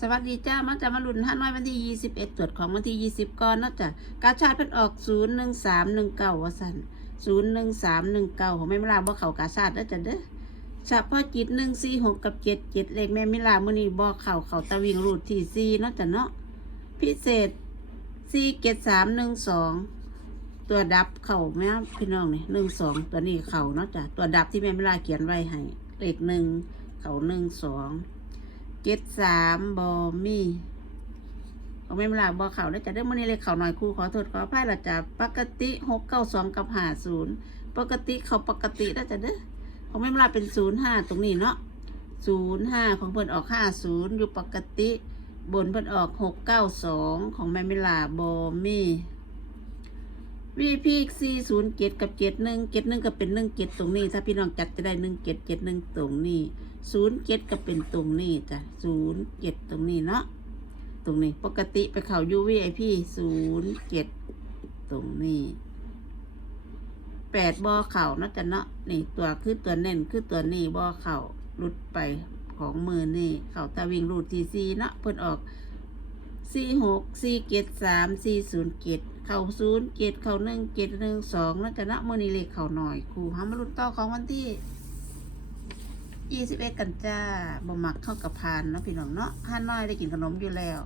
สวัสดีจ้ามาจะมาลุ้นห้าน้อยวันที่ยี่สิบเอ็ดตรวจของวันที่ยี่สิบก่อนเนาะจ้ะกาชาติเพิ่นออกศูนย์หนึ่งสามหนึ่งเก้าว่าสั่นศูนย์หนึ่งสามหนึ่งเก้าของแม่มิลาบ่เข่ากาชาติเด้อจ้ะเด้อเฉพาะจิตหนึ่งสี่หกกับเจ็ดเจ็ดเลขแม่มิลามื้อนี้บ่เข่าเข่าตะวิ่งรูดที่สี่เนาะจ้ะเนาะพิเศษสี่เจ็ดสามหนึ่งสองตัวดับเข่าแม่พี่น้องนี่หนึ่งสองตัวนี้เข่าเนาะจ้ะตัวดับที่แม่มิลาเขียนไว้ให้เลขหนึ่งเข่าหนึ่งสอง เจ็ดสามบอมีของแม่มลาบอเข่าได้จะได้มื่อนี้เลยเข่าหน่อยครูขอโทษขออภัยละจ้ะปกติหกเก้าสองกับหาศูนย์ปกติเขาปกติได้จะเด้อของแม่มลาเป็นศูนย์ห้าตรงนี้เนาะศูนย์ห้าของเพิ่นออกห้าศูนย์อยู่ปกติ บนเพิ่นออกหกเก้าสองของแม่มิลาบอมี่ วีพีซีศูนย์เจ็ดกับเจ็ดหนึ่งเจ็ดหนึ่งก็เป็นหนึ่งเจ็ดตรงนี้ ถ้าพี่น้องจัดจะได้หนึ่งเจ็ดเจ็ดหนึ่งตรงนี้ศูนย์เจ็ดก็เป็นตรงนี้จ้ะศูนย์เจ็ดตรงนี้เนาะตรงนี้ปกติไปเขายูวีไอพีศูนย์เจ็ดตรงนี้แปดบอเข่าเนาะจ้ะเนาะนี่ตัวคือตัวเน่นคือตัวนี้บอเข่าหลุดไปของมือนี่เข่าตาวิ่งรูดทีซีเนาะเพิ่นออก สี่หกสี่เจ็ดสามสี่ศูนย์เจ็ดเข่าศูนย์เจ็ดเข่าหนึ่งเจ็ดหนึ่งสองเนาะจ้ะเนาะมือนีเลขเข่าหน่อยครูห้ามมาลุ้นต่อของวันที่ยี่สิบเอ็ดกันจ้าบ่มักเข้ากับพานเนาะพี่น้องเนาะห้าน้อยได้กินขนมอยู่แล้ว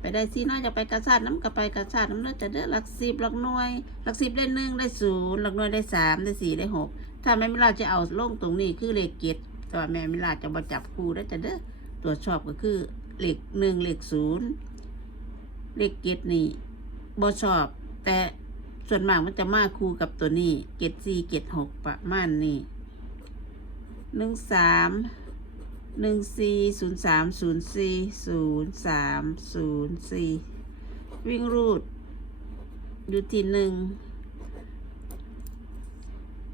ไปได้ซีน้อยจะไปกระซาดน้ำกับไปกระซาดน้ำเลือดจะเด้อหลักสิบหลักหน่วย หลักสิบได้หนึ่งได้ศูนย์หลักหน่วยได้สามได้สี่ได้หกถ้าแม่มิลาจะเอาลงตรงนี้คือเลขเจ็ด แต่ว่าแม่มิลาจะมาจับคู่ได้จะเด้อตัวชอบก็คือเลขหนึ่งเลขศูนย์เลขเจ็ดนี่บ่ชอบ แต่ส่วนมากมันจะมาคู่กับตัวนี้เกตสี่เกตหกประมาณนี้หนึ่งสามหนึ่งสี่ศูนย์สามศูนย์สี่ศูนย์สามศูนย์สี่วิ่งรูดอยู่ที่หนึ่ง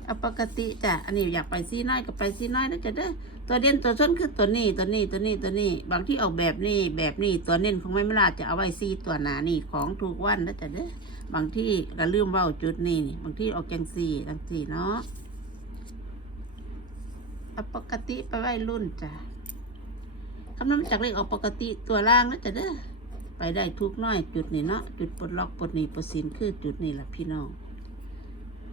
เอาปกติจ้ะอันนี้อยากไปซี่น้อยก็ไปซี่น้อยนะจ๊ะเด้อตัวเด่นตัวส้นคือตัวนี้ตัวนี้ตัวนี้ตัวนี้ บางที่ออกแบบนี้แบบนี้ตัวเน้นของไม่เวลาจะเอาไว้ซี่ตัวหนานี่ของถูกวันนะจ๊ะเด้อบางที่เราลืมเว่าจุดนี่บางที่ออกจังสี่จังสี่เนาะเอาปกติไปไว้รุ่นจ้ะคำนวณจากเลขออกปกติตัวล่างนะจ๊ะเด้อไปได้ทุกน้อยจุดนี้เนาะจุดปลดล็อกปลดนี้ปลดสินคือจุดนี้แหละพี่น้อง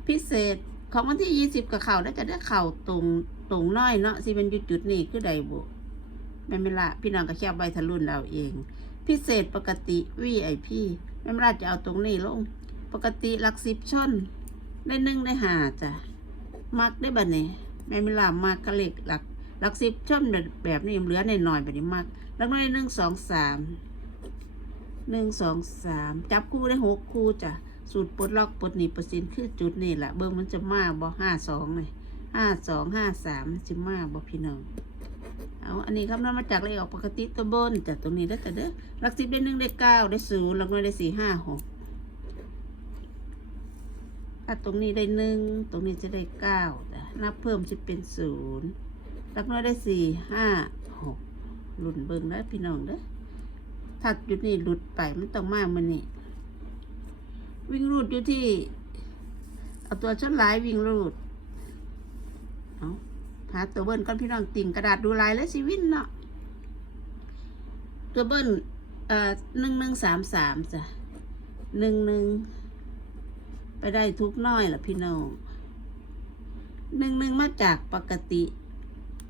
พิเศษ ของวันที่ยี่สิบกับเข่าแล้วจะได้เข่าตรงตรงน้อยเนาะสิเป็นอยู่จุดนี้คือใดบุไม่เป็นละพี่น้องก็แค่ใบทะลุนเอาเอง พิเศษปกติ VIP แม่มราชจะเอาตรงนี้ลง ปกติหลักสิบช่อนได้หนึ่งได้หาจ้ะมักได้บัดนี้แม่มิลามากกะเล็กหลักหลักสิบช่อนแบบนี้เหลือในหน่อยแบบนี้มักแล้วก็ได้หนึ่งสองสามหนึ่งสองสามจับคู่ได้หกคู่จ้ะ สูตรปลดล็อกปลดหนีเปอร์เซ็นต์คือจุดนี่แหละเบิ้งมันจะมาบ่ห้าสองเลยห้าสองห้าสามจะมาบ่พี่น้องเอาอันนี้คำนวณมาจากเลขออกปกติตัวบนจากตรงนี้ได้แต่เด้อหลักสิบได้หนึ่งได้เก้าได้ศูนย์หลักน้อยได้สี่ห้าหกถ้าตรงนี้ได้หนึ่งตรงนี้จะได้เก้าแต่นับเพิ่มจะเป็นศูนย์หลักน้อยได้สี่ห้าหกหลุนเบิ้งแล้วพี่น้องเด้อถ้าจุดนี้หลุดไปมันต้องมากมันนี่ วิ่งรูดอยู่ที่ เอาตัวชนลายวิ่งรูดเอาหาตัวเบิ้ลก้อนพี่น้องติ่งกระดาษดูลายแล้วสิวินเนาะตัวเบิ้ลเอ่อหนึ่งหนึ่งสามสามจ้ะหนึ่งหนึ่งไปได้ทุกน้อยล่ะพี่น้องหนึ่งหนึ่งมาจากปกติ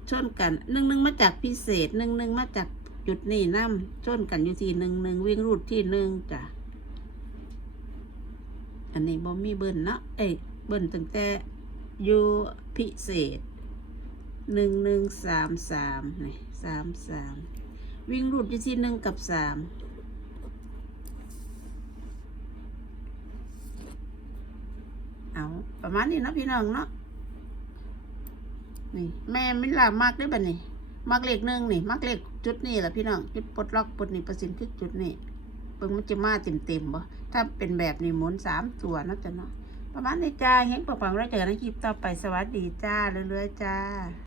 ชนกันหนึ่งหนึ่งมาจากพิเศษหนึ่งหนึ่งมาจากจุดนี้น้ำชนกันอยู่ที่หนึ่งหนึ่งวิ่งรูดที่หนึ่งจ้ะ อันนี้บอมีเบิ้ลเนาะเอ้ยเบิ้ลตั้งแต่ยูพิเศษหนึ่งหนึ่งสามสามนี่สามสามวิ่งรูดอยู่ที่หนึ่งกับสามเอาประมาณนี้เนาะพี่น้องเนาะนี่แม่มิลามากได้บ่นี่มักเลขหนึ่งนี่มักเลขจุดนี่แหละพี่น้องจุดปลดล็อกปลดนี่เปอร์เซ็นต์คือจุดนี่เบิ่งมันจะมาเต็มเต็มบ่ ถ้าเป็นแบบนี้หมุนสามตัวนาะจ๊ะเนาะประมาณนี้จ้าเห็นปังๆแล้วเจอกันในคลิปต่อไปสวัสดีจ้าเรื่อยๆจ้า